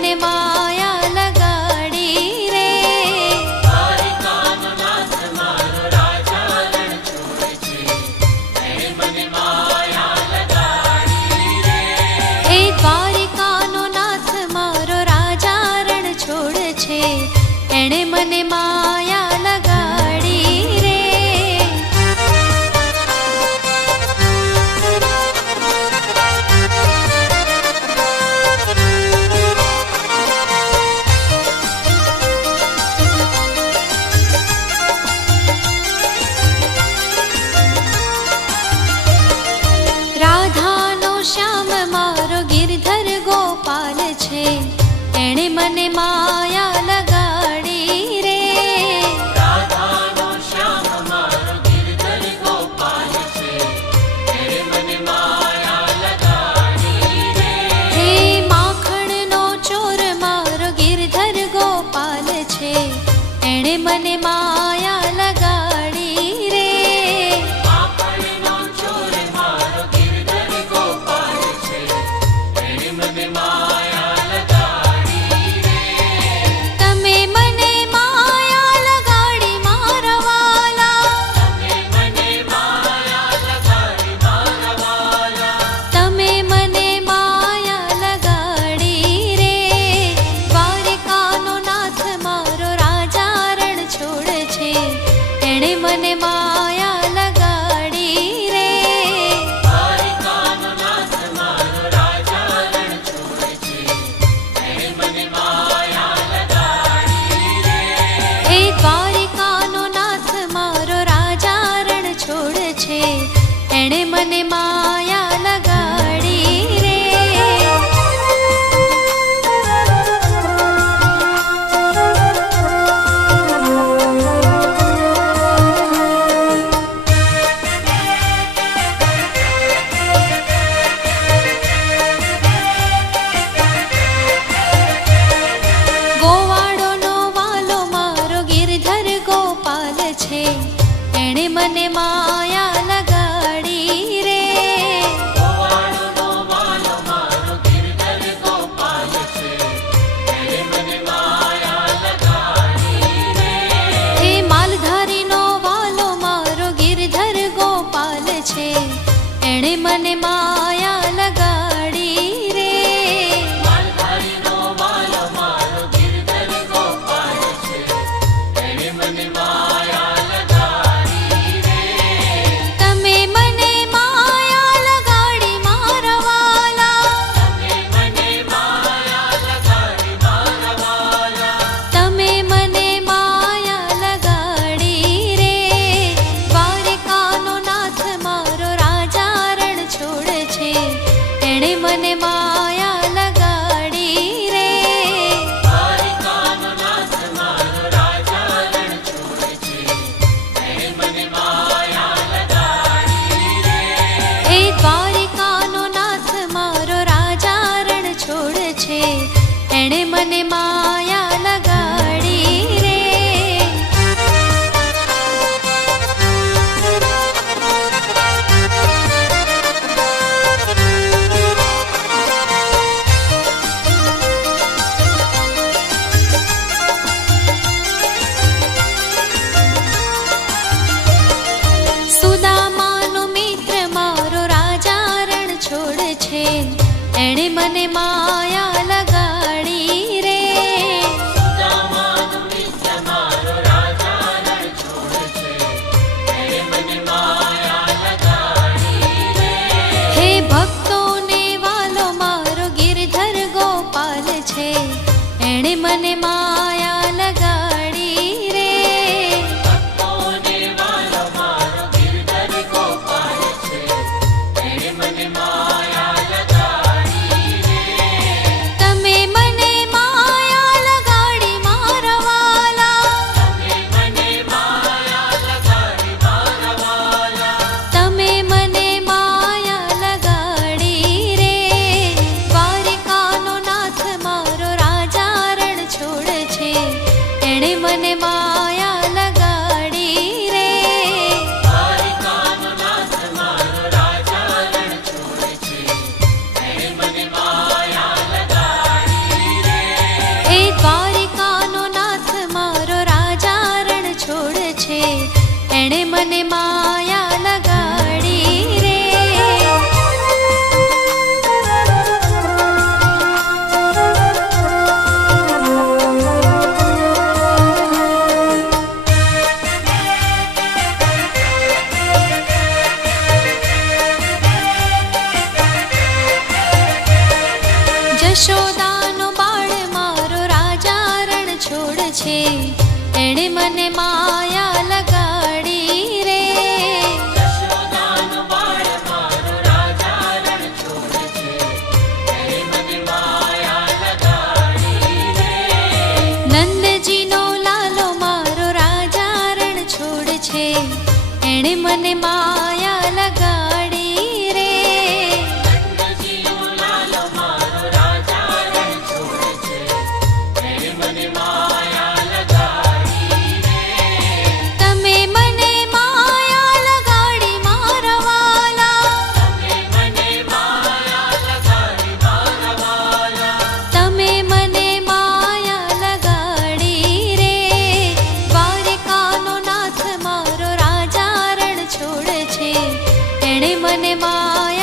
મને માયા લગાડી રે. દ્વારિકાનો નાથ મારો રાજા રણ છોડે છે, એણે મને માયા લગાડી રે. એ દ્વારિકાનો નાથ મારો રાજા રણ છોડે છે, એણે મને માયા લગાડી રે. રાધાનો શ્યામ મારો ગિરધર ગોપાલ છે, એણે મને માયા લગાડી રે. રાધાનો શ્યામ મારો ગિરધર ગોપાલ છે, એણે મને માયા લગાડી રે. હે માખણનો ચોર મારો ગિરધર ગોપાલ છે, એણે મને માયા લગાડી રે. માખણનો ચોર મારો ગિરધર ગોપાલ છે, એણે મને માયા લગાડી રે. તમે મને માયા લગાડી મારા વાલા, તમે મને માયા લગાડી મારા વાલા. તમે મને માયા લગાડી રે. દ્વારિકાનો નાથ મારો રાજા રણ છોડે છે, એણે મને માયા લગાડી રે. દ્વારિકાનો નાથ મારો રાજા રણ છોડે છે, એણે મને માયા લગાડી રે. એ દ્વારિકાનો નાથ મારો રાજા રણ છોડે છે, એણે મને માયા લગાડી રે. ગોવાળોનો વાલો મારો ગિરધર ગોપાલ છે, એણે મને માયા લગાડી રે. ગોવાળોનો વાલો મારો ગિરધર ગોપાલ છે, એણે મને માયા લગાડી રે. હે માલધારીનો વાલો મારો ગિરધર ગોપાલ છે, એણે મને માયા લગાડી રે. માલધારીનો વાલો મારો ગિરધર ગોપાલ છે, એણે મને માયા લગાડી રે. તમે મને માયા લગાડી મારા વાલા, તમે મને માયા લગાડી મારા વાલા. તમે મને માયા લગાડી રે. દ્વારિકાનો નાથ મારો રાજા રણ છોડે છે, એણે મને માયા લગાડી રે. દ્વારિકાનો નાથ મારો રાજા રણ છોડે છે, એણે મને માયા લગાડી રે. એ દ્વારિકાનો નાથ મારો રાજા રણ છોડે છે, એણે મને માયા લગાડી રે. સુદામાનો મિત્ર મારો રાજા રણ છોડે છે, એણે મને માયા લગાડી રે. સુદામાનો મિત્ર મારો રાજા રણ છોડે છે, એણે મને માયા લગાડી રે. હે ભક્તોને વાલો મારો ગિરધર ગોપાલ છે, એણે મને માયા લગાડી રે. ભક્તોને વાલો મારો ગિરધર ગોપાલ છે, એણે મને માયા લગાડી રે. તમે મને માયા લગાડી મારા વાલા, તમે મને માયા લગાડી મારા વાલા. તમે મને માયા લગાડી રે. દ્વારિકાનો નાથ મારો રાજા રણ છોડે છે, એણે મને માયા લગાડી રે. દ્વારિકાનો નાથ મારો રાજા રણ છોડે છે, એણે મને માયા લગાડી રે. છે એણે મને માયા લગાડી રે. યશોદાનો બાળ મારો રાજા રણ છોડે છે, એણે મને માયા લગાડી રે. નંદજીનો લાલો મારો રાજા રણ છોડ છે એણે મને માયા લગાડી રે. નંદજીનો લાલો મારો રાજા રણ છોડે છે, એણે મને માયા લગાડી રે. તમે મને માયા લગાડી મારા વાલા, તમે મને માયા લગાડી મારા વાલા. તમે મને માયા લગાડી રે. દ્વારિકાનો નાથ મારો રાજા રણ છોડ છે એણે મને માયા